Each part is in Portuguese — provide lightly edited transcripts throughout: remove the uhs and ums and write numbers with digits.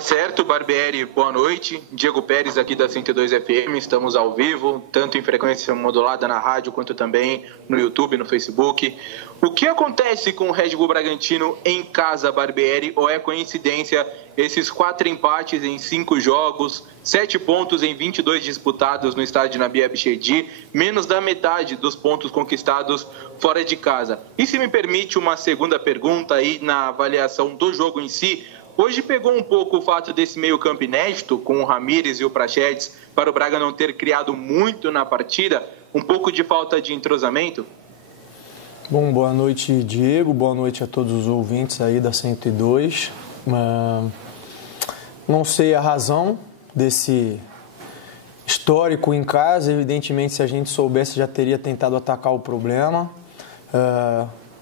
Tá certo, Barbieri, boa noite. Diego Pérez aqui da 102 FM, estamos ao vivo, tanto em frequência modulada na rádio, quanto também no YouTube, no Facebook. O que acontece com o Red Bull Bragantino em casa, Barbieri, ou é coincidência esses 4 empates em 5 jogos, 7 pontos em 22 disputados no estádio Nabi Abichedi, menos da metade dos pontos conquistados fora de casa? E se me permite uma segunda pergunta aí na avaliação do jogo em si, hoje pegou um pouco o fato desse meio-campo inédito, com o Ramires e o Praxedes, para o Braga não ter criado muito na partida, um pouco de falta de entrosamento? Bom, boa noite, Diego, boa noite a todos os ouvintes aí da 102. Não sei a razão desse histórico em casa, evidentemente se a gente soubesse já teria tentado atacar o problema,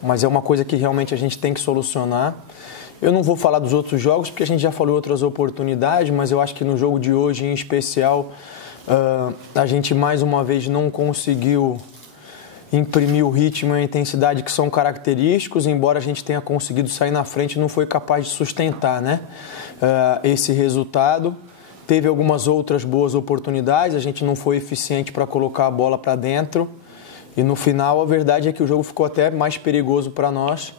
mas é uma coisa que realmente a gente tem que solucionar. Eu não vou falar dos outros jogos, porque a gente já falou outras oportunidades, mas eu acho que no jogo de hoje, em especial, a gente mais uma vez não conseguiu imprimir o ritmo e a intensidade que são característicos, embora a gente tenha conseguido sair na frente, não foi capaz de sustentar, né? Esse resultado. Teve algumas outras boas oportunidades, a gente não foi eficiente para colocar a bola para dentro, e no final a verdade é que o jogo ficou até mais perigoso para nós,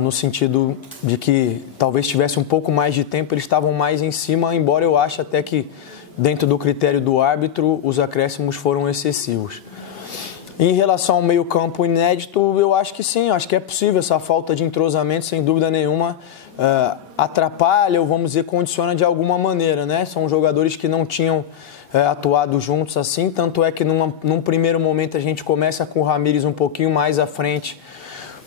no sentido de que talvez tivesse um pouco mais de tempo, eles estavam mais em cima, embora eu ache até que dentro do critério do árbitro os acréscimos foram excessivos. Em relação ao meio-campo inédito, eu acho que sim, acho que é possível. Essa falta de entrosamento, sem dúvida nenhuma, atrapalha ou, vamos dizer, condiciona de alguma maneira, né? São jogadores que não tinham atuado juntos assim, tanto é que num primeiro momento a gente começa com o Ramires um pouquinho mais à frente,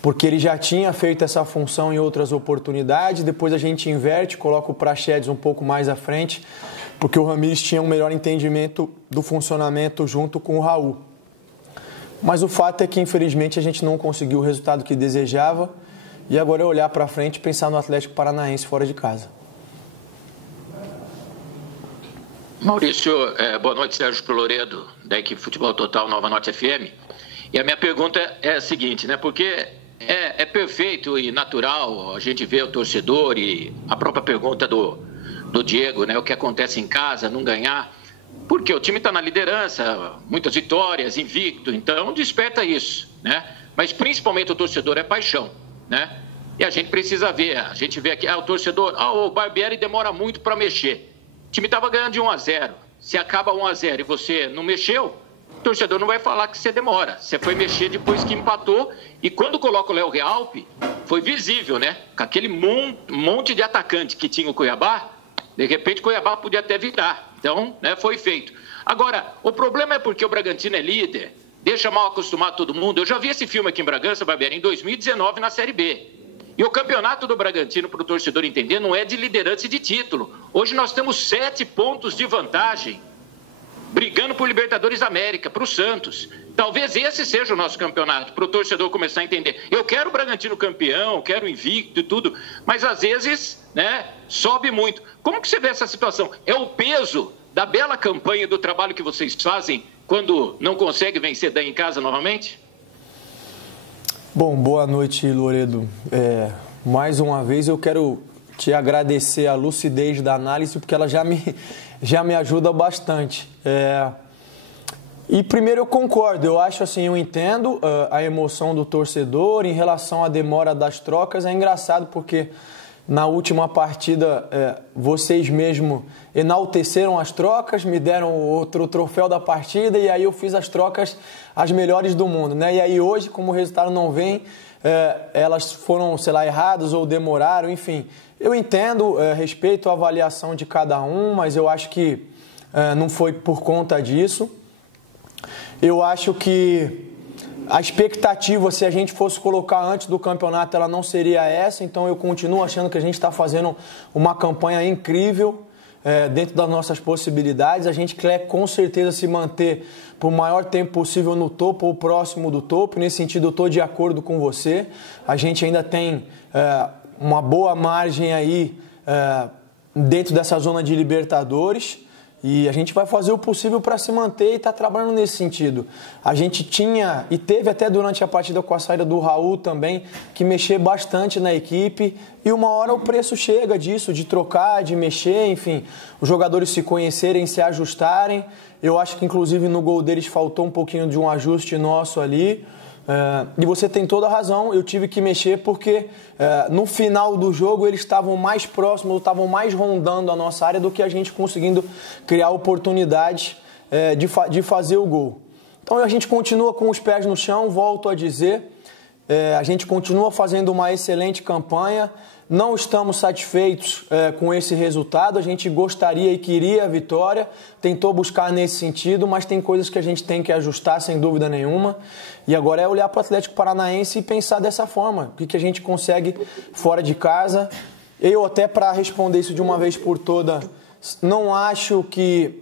porque ele já tinha feito essa função em outras oportunidades, depois a gente inverte, coloca o Praxedes um pouco mais à frente, porque o Ramires tinha um melhor entendimento do funcionamento junto com o Raul. Mas o fato é que, infelizmente, a gente não conseguiu o resultado que desejava, e agora é olhar para frente e pensar no Atlético Paranaense fora de casa. Maurício, boa noite, Sérgio Loredo, da equipe Futebol Total Nova Norte FM. E a minha pergunta é a seguinte, né? Porque é perfeito e natural a gente ver o torcedor e a própria pergunta do Diego, né? O que acontece em casa, não ganhar. Porque o time está na liderança, muitas vitórias, invicto, então desperta isso, né? Mas principalmente o torcedor é paixão, né? E a gente precisa ver, a gente vê aqui, o torcedor, o Barbieri demora muito para mexer. O time estava ganhando de 1-0, se acaba 1-0 e você não mexeu, o torcedor não vai falar que você demora. Você foi mexer depois que empatou. E quando coloca o Léo Realpe, foi visível, né? Com aquele monte de atacante que tinha o Cuiabá, de repente o Cuiabá podia até virar. Então, né, foi feito. Agora, o problema é porque o Bragantino é líder, deixa mal acostumado todo mundo. Eu já vi esse filme aqui em Bragança, Barbieri, em 2019 na Série B. E o campeonato do Bragantino, para o torcedor entender, não é de liderança e de título. Hoje nós temos 7 pontos de vantagem, brigando por Libertadores da América, para o Santos. Talvez esse seja o nosso campeonato, para o torcedor começar a entender. Eu quero o Bragantino campeão, quero o invicto e tudo, mas às vezes, né, sobe muito. Como que você vê essa situação? É o peso da bela campanha do trabalho que vocês fazem quando não consegue vencer daí em casa novamente? Bom, boa noite, Loredo. Mais uma vez eu quero te agradecer a lucidez da análise, porque ela já me ajuda bastante. E primeiro eu concordo, eu acho assim, eu entendo a emoção do torcedor em relação à demora das trocas. É engraçado porque na última partida vocês mesmo enalteceram as trocas, me deram outro troféu da partida e aí eu fiz as trocas as melhores do mundo, né? E aí hoje, como o resultado não vem, elas foram, sei lá, erradas ou demoraram, enfim. Eu entendo, respeito a avaliação de cada um, mas eu acho que não foi por conta disso. Eu acho que a expectativa, se a gente fosse colocar antes do campeonato, ela não seria essa. Então eu continuo achando que a gente está fazendo uma campanha incrível dentro das nossas possibilidades. A gente quer com certeza se manter por o maior tempo possível no topo ou próximo do topo. Nesse sentido, eu estou de acordo com você. A gente ainda tem uma boa margem aí dentro dessa zona de Libertadores. E a gente vai fazer o possível para se manter e está trabalhando nesse sentido. A gente tinha, e teve até durante a partida com a saída do Raul também, que mexer bastante na equipe. E uma hora o preço chega disso, de trocar, de mexer, enfim. Os jogadores se conhecerem, se ajustarem. Eu acho que inclusive no gol deles faltou um pouquinho de um ajuste nosso ali. E você tem toda a razão, eu tive que mexer porque no final do jogo eles estavam mais próximos, estavam mais rondando a nossa área do que a gente conseguindo criar oportunidades de fazer o gol. Então a gente continua com os pés no chão, volto a dizer, a gente continua fazendo uma excelente campanha, não estamos satisfeitos com esse resultado, a gente gostaria e queria a vitória, tentou buscar nesse sentido, mas tem coisas que a gente tem que ajustar sem dúvida nenhuma. E agora é olhar para o Atlético Paranaense e pensar dessa forma, o que a gente consegue fora de casa. Eu até para responder isso de uma vez por todas, não acho que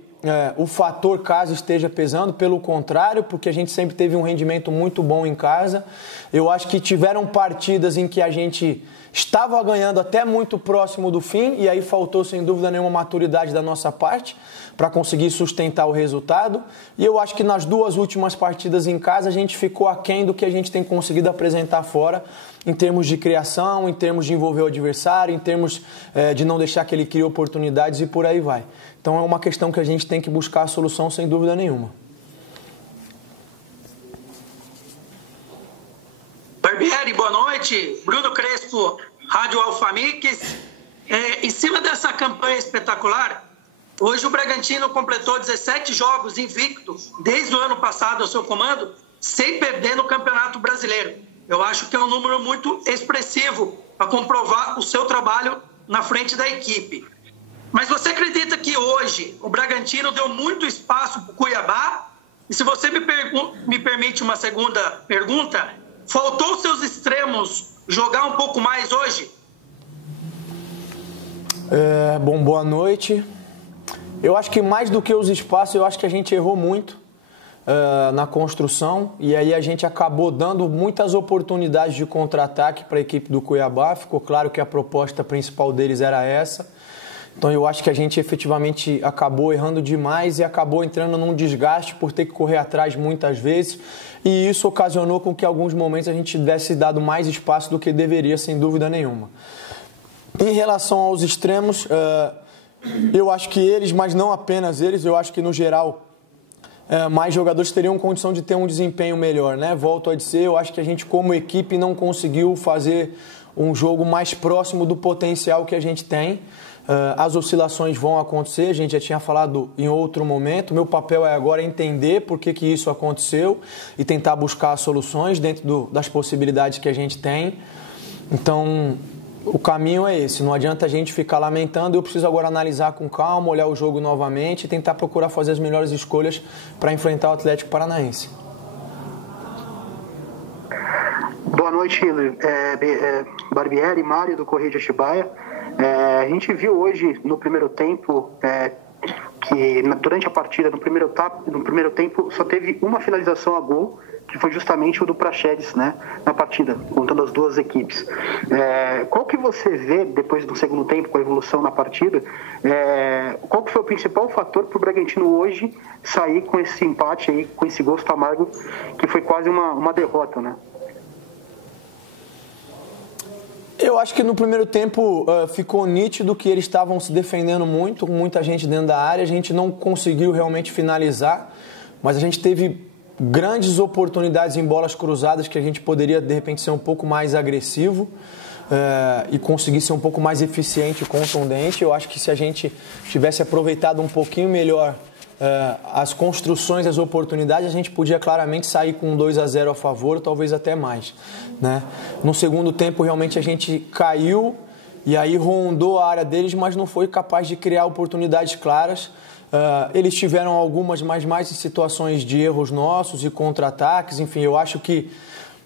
o fator casa esteja pesando, pelo contrário, porque a gente sempre teve um rendimento muito bom em casa. Eu acho que tiveram partidas em que a gente estava ganhando até muito próximo do fim e aí faltou sem dúvida nenhuma maturidade da nossa parte para conseguir sustentar o resultado. E eu acho que nas duas últimas partidas em casa a gente ficou aquém do que a gente tem conseguido apresentar fora em termos de criação, em termos de envolver o adversário, em termos de não deixar que ele crie oportunidades e por aí vai. Então é uma questão que a gente tem que buscar a solução sem dúvida nenhuma. Barbieri, boa noite. Bruno Crespo, Rádio Alfamix. Em cima dessa campanha espetacular, hoje o Bragantino completou 17 jogos invicto desde o ano passado ao seu comando, sem perder no Campeonato Brasileiro. Eu acho que é um número muito expressivo para comprovar o seu trabalho na frente da equipe. Mas você acredita que hoje o Bragantino deu muito espaço para o Cuiabá? E se você me permite uma segunda pergunta, faltou os seus extremos jogar um pouco mais hoje? Bom, boa noite. Eu acho que mais do que os espaços, eu acho que a gente errou muito na construção e aí a gente acabou dando muitas oportunidades de contra-ataque para a equipe do Cuiabá. Ficou claro que a proposta principal deles era essa. Então eu acho que a gente efetivamente acabou errando demais e acabou entrando num desgaste por ter que correr atrás muitas vezes. E isso ocasionou com que em alguns momentos a gente tivesse dado mais espaço do que deveria, sem dúvida nenhuma. Em relação aos extremos, eu acho que eles, mas não apenas eles, eu acho que no geral mais jogadores teriam condição de ter um desempenho melhor, né? Volto a dizer, eu acho que a gente como equipe não conseguiu fazer um jogo mais próximo do potencial que a gente tem. As oscilações vão acontecer, a gente já tinha falado em outro momento. Meu papel é agora entender por que isso aconteceu e tentar buscar soluções dentro das possibilidades que a gente tem. Então, o caminho é esse. Não adianta a gente ficar lamentando. Eu preciso agora analisar com calma, olhar o jogo novamente e tentar procurar fazer as melhores escolhas para enfrentar o Atlético Paranaense. Boa noite, Barbieri, Mário do Correio de Atibaia. A gente viu hoje no primeiro tempo que durante a partida, no primeiro tempo, só teve uma finalização a gol, que foi justamente o do Praxedes, né, na partida, contando as duas equipes. Qual que você vê, depois do segundo tempo, com a evolução na partida, qual que foi o principal fator para o Bragantino hoje sair com esse empate, aí, com esse gosto amargo, que foi quase uma derrota, né? Eu acho que no primeiro tempo ficou nítido que eles estavam se defendendo muito, com muita gente dentro da área. A gente não conseguiu realmente finalizar, mas a gente teve grandes oportunidades em bolas cruzadas que a gente poderia, de repente, ser um pouco mais agressivo e conseguir ser um pouco mais eficiente e contundente. Eu acho que se a gente tivesse aproveitado um pouquinho melhor as construções, as oportunidades, a gente podia claramente sair com 2-0 a favor, talvez até mais, né? No segundo tempo, realmente a gente caiu e aí rondou a área deles, mas não foi capaz de criar oportunidades claras. Eles tiveram algumas, mas mais em situações de erros nossos e contra-ataques. Enfim, eu acho que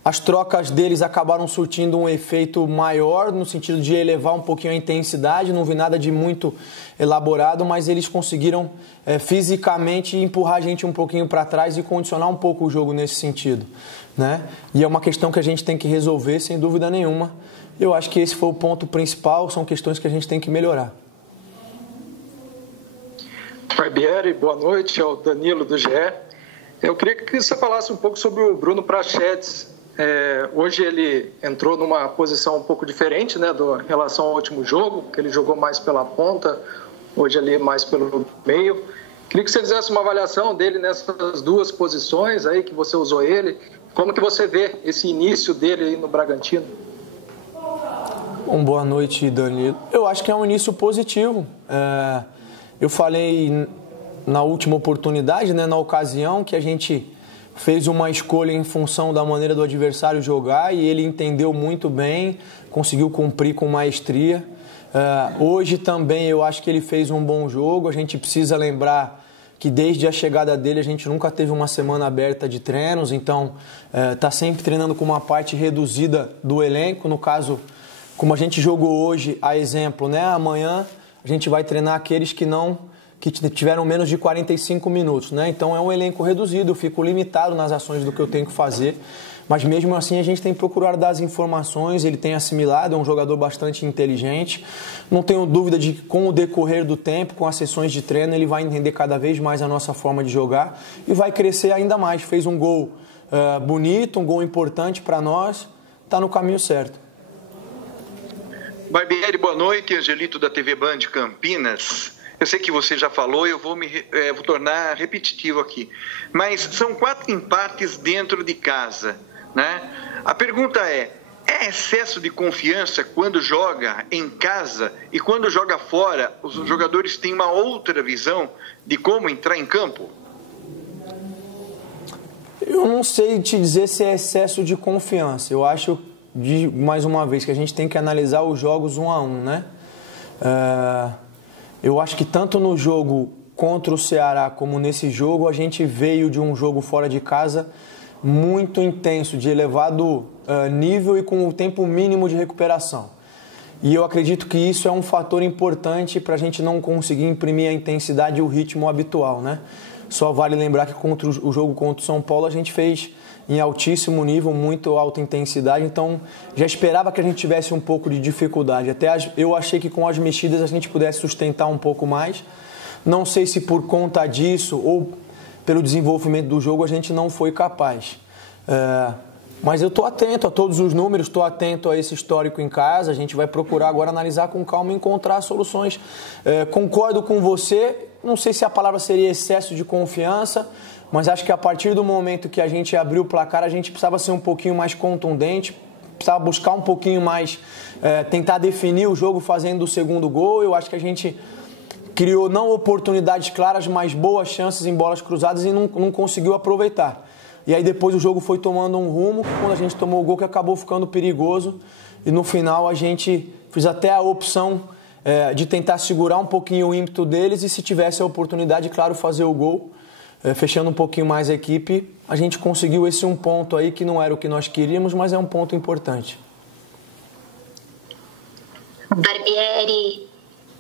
as trocas deles acabaram surtindo um efeito maior, no sentido de elevar um pouquinho a intensidade. Não vi nada de muito elaborado, mas eles conseguiram fisicamente empurrar a gente um pouquinho para trás e condicionar um pouco o jogo nesse sentido, né? E é uma questão que a gente tem que resolver, sem dúvida nenhuma. Eu acho que esse foi o ponto principal, são questões que a gente tem que melhorar. Barbieri, boa noite, é o Danilo do GE. Eu queria que você falasse um pouco sobre o Bruno Prachetes. Hoje ele entrou numa posição um pouco diferente, né, em relação ao último jogo, que ele jogou mais pela ponta, hoje ali mais pelo meio. Queria que você fizesse uma avaliação dele nessas duas posições aí que você usou ele. Como que você vê esse início dele aí no Bragantino? Boa noite, Danilo. Eu acho que é um início positivo. Eu falei na última oportunidade, né, na ocasião, que a gente fez uma escolha em função da maneira do adversário jogar e ele entendeu muito bem, conseguiu cumprir com maestria. Hoje também eu acho que ele fez um bom jogo. A gente precisa lembrar que desde a chegada dele a gente nunca teve uma semana aberta de treinos, então está sempre treinando com uma parte reduzida do elenco. No caso, como a gente jogou hoje, a exemplo, né, amanhã a gente vai treinar aqueles que tiveram menos de 45 minutos, né? Então é um elenco reduzido, eu fico limitado nas ações do que eu tenho que fazer, mas mesmo assim a gente tem que procurar dar as informações. Ele tem assimilado, é um jogador bastante inteligente. Não tenho dúvida de que com o decorrer do tempo, com as sessões de treino, ele vai entender cada vez mais a nossa forma de jogar e vai crescer ainda mais. Fez um gol bonito, um gol importante para nós, está no caminho certo. Barbieri, boa noite. Angelito da TV Band Campinas. Eu sei que você já falou e eu vou vou tornar repetitivo aqui. Mas são 4 empates dentro de casa, né? A pergunta é excesso de confiança quando joga em casa e quando joga fora, os jogadores têm uma outra visão de como entrar em campo? Eu não sei te dizer se é excesso de confiança. Eu acho, mais uma vez, que a gente tem que analisar os jogos 1 a 1, né? Eu acho que tanto no jogo contra o Ceará como nesse jogo, a gente veio de um jogo fora de casa muito intenso, de elevado nível e com o tempo mínimo de recuperação. E eu acredito que isso é um fator importante para a gente não conseguir imprimir a intensidade e o ritmo habitual, né? Só vale lembrar que contra o jogo contra o São Paulo a gente fez em altíssimo nível, muito alta intensidade, então já esperava que a gente tivesse um pouco de dificuldade. Até eu achei que com as mexidas a gente pudesse sustentar um pouco mais. Não sei se por conta disso ou pelo desenvolvimento do jogo a gente não foi capaz. Mas eu estou atento a todos os números, estou atento a esse histórico em casa. A gente vai procurar agora analisar com calma e encontrar soluções. Concordo com você, não sei se a palavra seria excesso de confiança, mas acho que a partir do momento que a gente abriu o placar, a gente precisava ser um pouquinho mais contundente, precisava buscar um pouquinho mais, tentar definir o jogo fazendo o segundo gol. Eu acho que a gente criou não oportunidades claras, mas boas chances em bolas cruzadas e não conseguiu aproveitar. E aí depois o jogo foi tomando um rumo, quando a gente tomou o gol que acabou ficando perigoso. E no final a gente fez até a opção de tentar segurar um pouquinho o ímpeto deles e se tivesse a oportunidade, claro, fazer o gol. Fechando um pouquinho mais a equipe, a gente conseguiu esse um ponto aí que não era o que nós queríamos, mas é um ponto importante. Barbieri,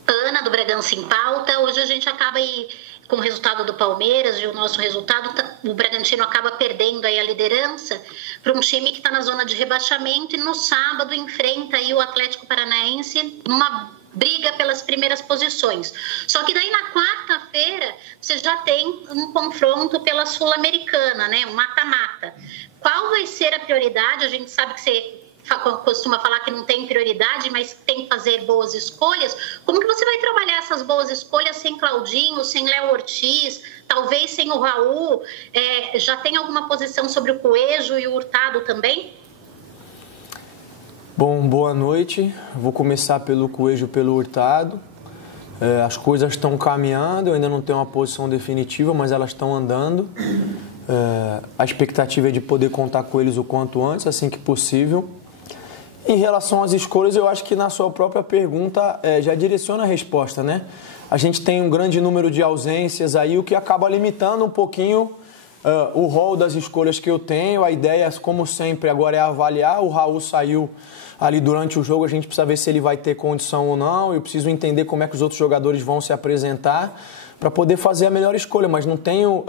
Ana do Bragança em Pauta. Hoje a gente acaba aí com o resultado do Palmeiras e o nosso resultado, o Bragantino acaba perdendo aí a liderança para um time que está na zona de rebaixamento e no sábado enfrenta aí o Atlético Paranaense numa briga pelas primeiras posições. Só que daí na quarta-feira você já tem um confronto pela Sul-Americana, né? Um mata-mata. Qual vai ser a prioridade? A gente sabe que você costuma falar que não tem prioridade, mas tem que fazer boas escolhas. Como que você vai trabalhar essas boas escolhas sem Claudinho, sem Léo Ortiz, talvez sem o Raul? Já tem alguma posição sobre o Coelho e o Hurtado também? Bom, boa noite. Vou começar pelo Coelho e pelo Hurtado. As coisas estão caminhando, eu ainda não tenho uma posição definitiva, mas elas estão andando. A expectativa é de poder contar com eles o quanto antes, assim que possível. Em relação às escolhas, eu acho que na sua própria pergunta já direciona a resposta, né? A gente tem um grande número de ausências aí, o que acaba limitando um pouquinho o rol das escolhas que eu tenho. A ideia, como sempre, agora é avaliar. O Raul saiu ali durante o jogo, a gente precisa ver se ele vai ter condição ou não. Eu preciso entender como é que os outros jogadores vão se apresentar para poder fazer a melhor escolha, mas não tenho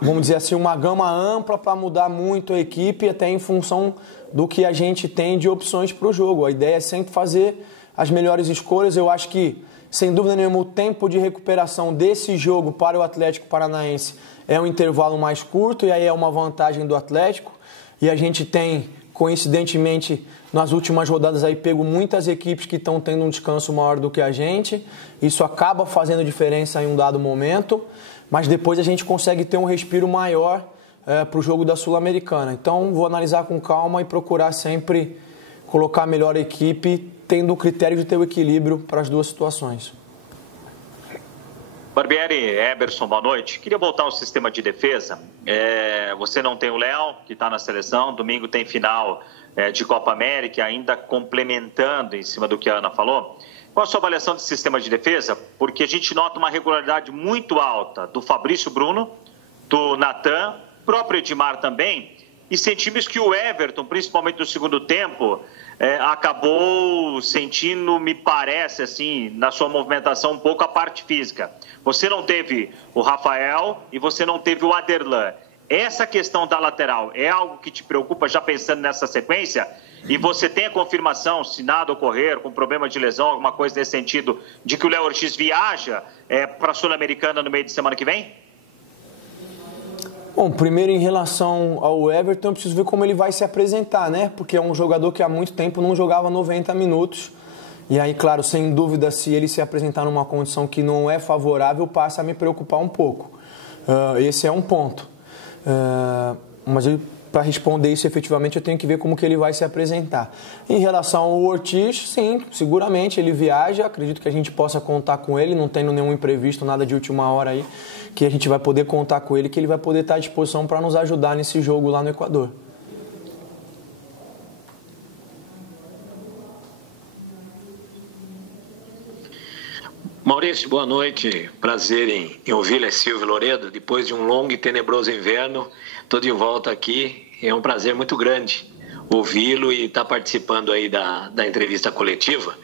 vamos dizer assim, uma gama ampla para mudar muito a equipe, até em função do que a gente tem de opções para o jogo. A ideia é sempre fazer as melhores escolhas. Eu acho que, sem dúvida nenhuma, o tempo de recuperação desse jogo para o Atlético Paranaense é um intervalo mais curto, e aí é uma vantagem do Atlético. E a gente tem, coincidentemente, nas últimas rodadas aí pego muitas equipes que estão tendo um descanso maior do que a gente. Isso acaba fazendo diferença em um dado momento, mas depois a gente consegue ter um respiro maior para o jogo da Sul-Americana. Então vou analisar com calma e procurar sempre colocar a melhor equipe, tendo o critério de ter o equilíbrio para as duas situações. Barbieri, Eberson, boa noite. Queria voltar ao sistema de defesa. Você não tem o Léo, que está na seleção. Domingo tem final de Copa América, ainda complementando em cima do que a Ana falou. Qual a sua avaliação do sistema de defesa? Porque a gente nota uma regularidade muito alta do Fabrício Bruno, do Natan, próprio Edmar também. E sentimos que o Everton, principalmente no segundo tempo, acabou sentindo, me parece, assim, na sua movimentação, um pouco a parte física. Você não teve o Rafael e você não teve o Aderlan. Essa questão da lateral é algo que te preocupa, já pensando nessa sequência? E você tem a confirmação, se nada ocorrer, com problema de lesão, alguma coisa nesse sentido, de que o Léo Ortiz viaja para a Sul-Americana no meio de semana que vem? Bom, primeiro em relação ao Everton, eu preciso ver como ele vai se apresentar, né? Porque é um jogador que há muito tempo não jogava 90 minutos. E aí, claro, sem dúvida, se ele se apresentar numa condição que não é favorável, passa a me preocupar um pouco. Esse é um ponto. Mas para responder isso efetivamente, eu tenho que ver como que ele vai se apresentar. Em relação ao Ortiz, sim, seguramente ele viaja. Acredito que a gente possa contar com ele, não tendo nenhum imprevisto, nada de última hora aí, que a gente vai poder contar com ele, que ele vai poder estar à disposição para nos ajudar nesse jogo lá no Equador. Maurício, boa noite. Prazer em ouvi-lo, é Silvio Loredo. Depois de um longo e tenebroso inverno, estou de volta aqui. É um prazer muito grande ouvi-lo e estar participando aí da entrevista coletiva.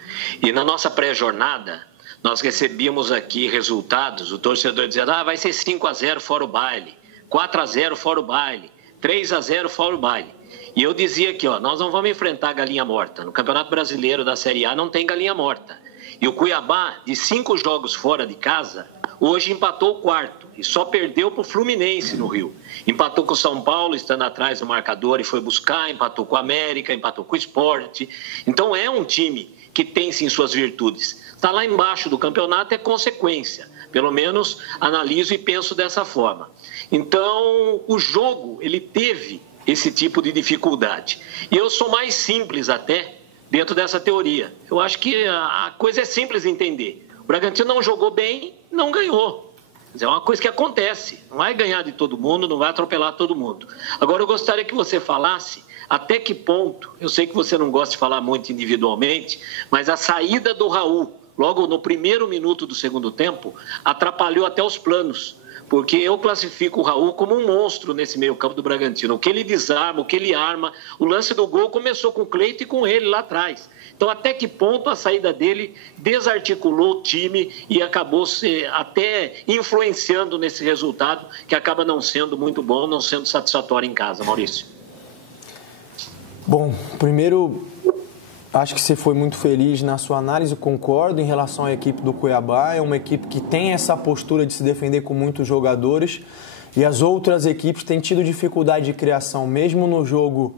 E na nossa pré-jornada, nós recebíamos aqui resultados, o torcedor dizendo, vai ser 5-0 fora o baile, 4-0 fora o baile, 3-0 fora o baile. E eu dizia aqui, nós não vamos enfrentar a galinha morta. No Campeonato Brasileiro da Série A não tem galinha morta. E o Cuiabá, de 5 jogos fora de casa, hoje empatou o quarto e só perdeu para o Fluminense no Rio. Empatou com o São Paulo, estando atrás do marcador e foi buscar, empatou com o América, empatou com o Sport. Então é um time que tem sim suas virtudes. Está lá embaixo do campeonato, é consequência. Pelo menos analiso e penso dessa forma. Então o jogo, ele teve esse tipo de dificuldade. E eu sou mais simples até, dentro dessa teoria. Eu acho que a coisa é simples de entender. O Bragantino não jogou bem, não ganhou. É uma coisa que acontece. Não vai ganhar de todo mundo, não vai atropelar todo mundo. Agora, eu gostaria que você falasse até que ponto, eu sei que você não gosta de falar muito individualmente, mas a saída do Raul, logo no primeiro minuto do segundo tempo, atrapalhou até os planos. Porque eu classifico o Raul como um monstro nesse meio campo do Bragantino. O que ele desarma, o que ele arma. O lance do gol começou com o Cleiton e com ele lá atrás. Então, até que ponto a saída dele desarticulou o time e acabou até influenciando nesse resultado, que acaba não sendo muito bom, não sendo satisfatório em casa, Maurício? Bom, primeiro, acho que você foi muito feliz na sua análise, concordo em relação à equipe do Cuiabá. É uma equipe que tem essa postura de se defender com muitos jogadores e as outras equipes têm tido dificuldade de criação, mesmo no jogo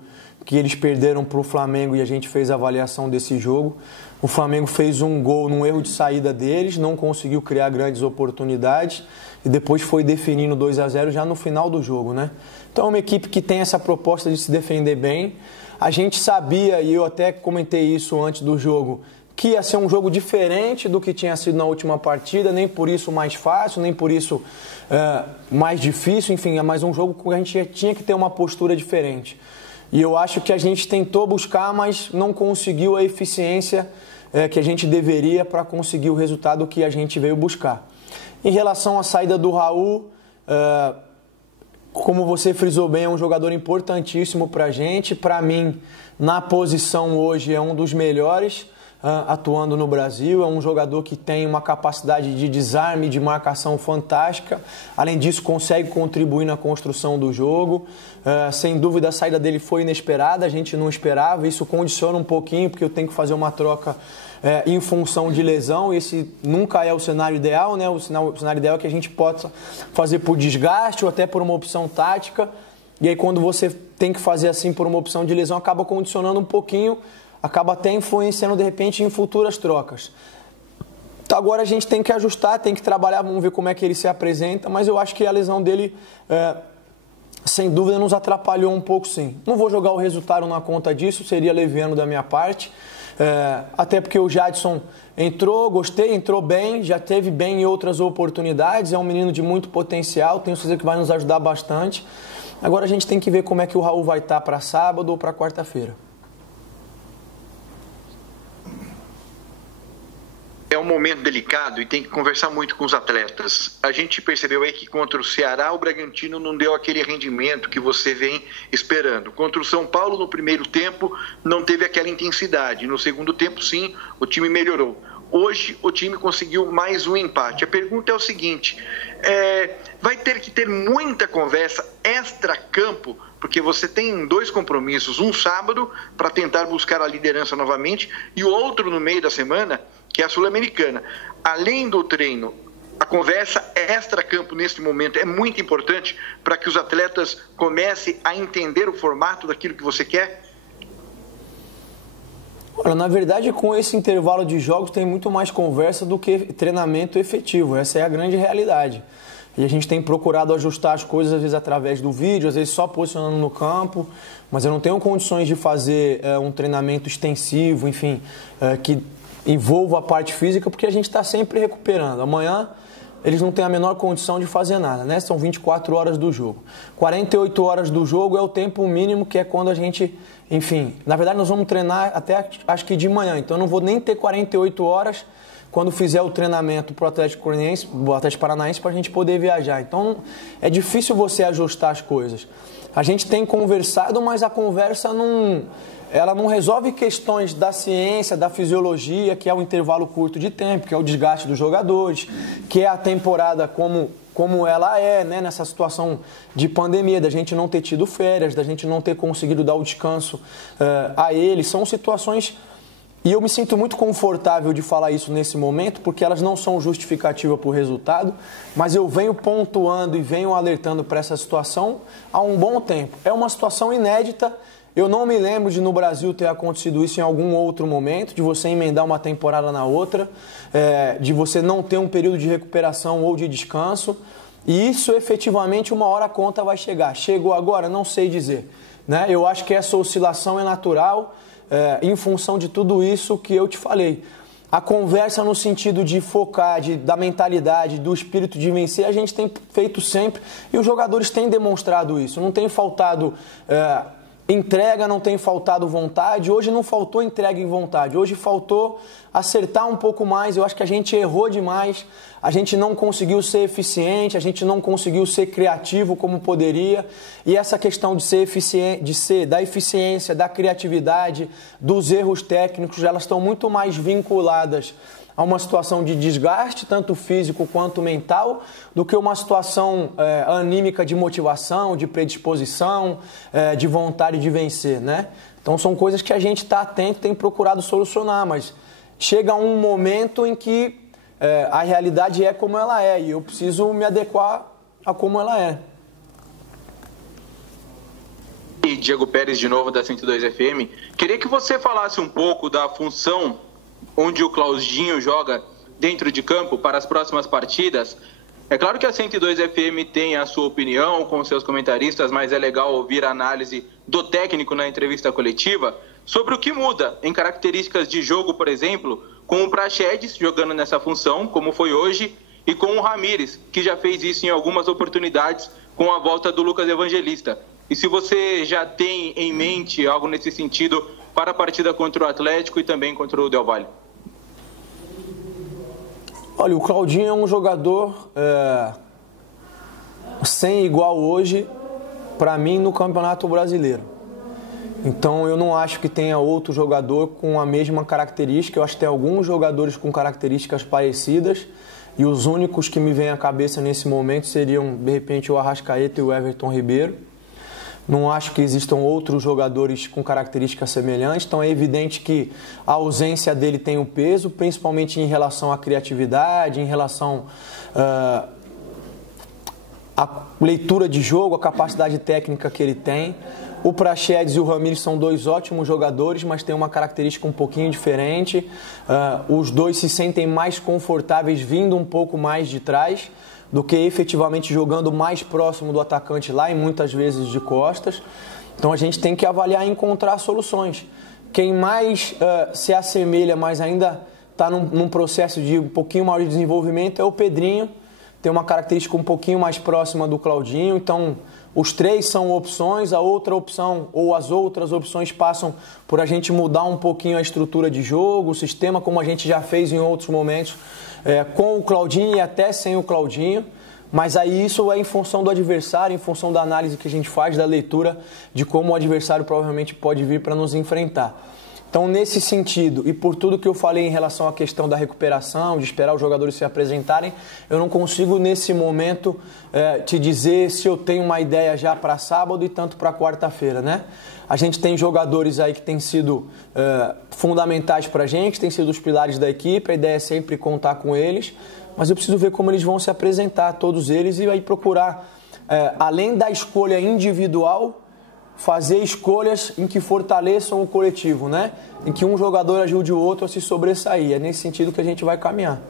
que eles perderam para o Flamengo e a gente fez a avaliação desse jogo. O Flamengo fez um gol num erro de saída deles, não conseguiu criar grandes oportunidades e depois foi definindo 2-0 já no final do jogo, né? Então é uma equipe que tem essa proposta de se defender bem. A gente sabia, e eu até comentei isso antes do jogo, que ia ser um jogo diferente do que tinha sido na última partida, nem por isso mais fácil, nem por isso mais difícil, enfim, é mais um jogo que a gente tinha que ter uma postura diferente. E eu acho que a gente tentou buscar, mas não conseguiu a eficiência que a gente deveria para conseguir o resultado que a gente veio buscar. Em relação à saída do Raul, como você frisou bem, é um jogador importantíssimo para a gente. Para mim, na posição hoje, é um dos melhores. atuando no Brasil. É um jogador que tem uma capacidade de desarme, de marcação fantástica. Além disso, consegue contribuir na construção do jogo. Sem dúvida, a saída dele foi inesperada, a gente não esperava. Isso condiciona um pouquinho, porque eu tenho que fazer uma troca em função de lesão. Esse nunca é o cenário ideal, né? O cenário ideal é que a gente possa fazer por desgaste ou até por uma opção tática. E aí, quando você tem que fazer assim por uma opção de lesão, acaba condicionando um pouquinho, acaba até influenciando, de repente, em futuras trocas. Então, agora a gente tem que ajustar, tem que trabalhar, vamos ver como é que ele se apresenta, mas eu acho que a lesão dele, sem dúvida, nos atrapalhou um pouco, sim. Não vou jogar o resultado na conta disso, seria leviano da minha parte, até porque o Jadson entrou, gostei, entrou bem, já teve bem em outras oportunidades, é um menino de muito potencial, tenho certeza que vai nos ajudar bastante. Agora a gente tem que ver como é que o Raul vai estar para sábado ou para quarta-feira. É um momento delicado e tem que conversar muito com os atletas. A gente percebeu aí que contra o Ceará, o Bragantino não deu aquele rendimento que você vem esperando. Contra o São Paulo, no primeiro tempo, não teve aquela intensidade. No segundo tempo, sim, o time melhorou. Hoje, o time conseguiu mais um empate. A pergunta é o seguinte, vai ter que ter muita conversa extra-campo, porque você tem 2 compromissos, um sábado para tentar buscar a liderança novamente e o outro no meio da semana, que é a Sul-Americana. Além do treino, a conversa extra-campo neste momento é muito importante para que os atletas comecem a entender o formato daquilo que você quer? Olha, na verdade, com esse intervalo de jogos tem muito mais conversa do que treinamento efetivo. Essa é a grande realidade. E a gente tem procurado ajustar as coisas, às vezes através do vídeo, às vezes só posicionando no campo, mas eu não tenho condições de fazer um treinamento extensivo, enfim, que envolva a parte física, porque a gente está sempre recuperando. Amanhã eles não têm a menor condição de fazer nada, né? São 24 horas do jogo. 48 horas do jogo é o tempo mínimo, que é quando a gente, enfim, na verdade nós vamos treinar até acho que de manhã, então eu não vou nem ter 48 horas quando fizer o treinamento para o Atlético Paranaense para a gente poder viajar. Então é difícil você ajustar as coisas. A gente tem conversado, mas a conversa ela não resolve questões da ciência, da fisiologia, que é o intervalo curto de tempo, que é o desgaste dos jogadores, que é a temporada como ela é, né, nessa situação de pandemia, da gente não ter tido férias, da gente não ter conseguido dar o descanso a eles. São situações, e eu me sinto muito confortável de falar isso nesse momento, porque elas não são justificativas para o resultado, mas eu venho pontuando e venho alertando para essa situação há um bom tempo. É uma situação inédita. Eu não me lembro de no Brasil ter acontecido isso em algum outro momento, de você emendar uma temporada na outra, de você não ter um período de recuperação ou de descanso. E isso, efetivamente, uma hora a conta vai chegar. Chegou agora? Não sei dizer, né? Eu acho que essa oscilação é natural em função de tudo isso que eu te falei. A conversa no sentido de focar, da mentalidade, do espírito de vencer, a gente tem feito sempre e os jogadores têm demonstrado isso. Não tem faltado entrega, não tem faltado vontade. Hoje não faltou entrega e vontade, hoje faltou acertar um pouco mais. Eu acho que a gente errou demais, a gente não conseguiu ser eficiente, a gente não conseguiu ser criativo como poderia, e essa questão de ser eficiente, da eficiência, da criatividade, dos erros técnicos, elas estão muito mais vinculadas a uma situação de desgaste, tanto físico quanto mental, do que uma situação anímica de motivação, de predisposição, de vontade de vencer, né? Então são coisas que a gente está atento, tem procurado solucionar, mas chega um momento em que a realidade é como ela é e eu preciso me adequar a como ela é. E Diego Pérez, de novo, da 102 FM. Queria que você falasse um pouco da função onde o Claudinho joga dentro de campo para as próximas partidas. É claro que a 102 FM tem a sua opinião com seus comentaristas, mas é legal ouvir a análise do técnico na entrevista coletiva sobre o que muda em características de jogo, por exemplo, com o Praxedes jogando nessa função, como foi hoje, e com o Ramires, que já fez isso em algumas oportunidades com a volta do Lucas Evangelista. E se você já tem em mente algo nesse sentido para a partida contra o Atlético e também contra o Del Valle? Olha, o Claudinho é um jogador sem igual hoje, para mim, no Campeonato Brasileiro. Então eu não acho que tenha outro jogador com a mesma característica. Eu acho que tem alguns jogadores com características parecidas e os únicos que me vêm à cabeça nesse momento seriam, de repente, o Arrascaeta e o Everton Ribeiro. Não acho que existam outros jogadores com características semelhantes. Então é evidente que a ausência dele tem um peso, principalmente em relação à criatividade, em relação à leitura de jogo, a capacidade técnica que ele tem. O Praxedes e o Ramires são dois ótimos jogadores, mas tem uma característica um pouquinho diferente. Os dois se sentem mais confortáveis vindo um pouco mais de trás do que efetivamente jogando mais próximo do atacante lá e muitas vezes de costas. Então a gente tem que avaliar e encontrar soluções. Quem mais se assemelha, mas ainda está num processo de um pouquinho maior de desenvolvimento é o Pedrinho. Tem uma característica um pouquinho mais próxima do Claudinho, então os três são opções. A outra opção ou as outras opções passam por a gente mudar um pouquinho a estrutura de jogo, o sistema, como a gente já fez em outros momentos, com o Claudinho e até sem o Claudinho. Mas aí isso é em função do adversário, em função da análise que a gente faz, da leitura de como o adversário provavelmente pode vir para nos enfrentar. Então, nesse sentido, e por tudo que eu falei em relação à questão da recuperação, de esperar os jogadores se apresentarem, eu não consigo, nesse momento, te dizer se eu tenho uma ideia já para sábado e tanto para quarta-feira, né? A gente tem jogadores aí que têm sido fundamentais para a gente, têm sido os pilares da equipe, a ideia é sempre contar com eles, mas eu preciso ver como eles vão se apresentar, todos eles, e aí procurar, além da escolha individual, fazer escolhas em que fortaleçam o coletivo, né? Em que um jogador ajude o outro a se sobressair. É nesse sentido que a gente vai caminhar.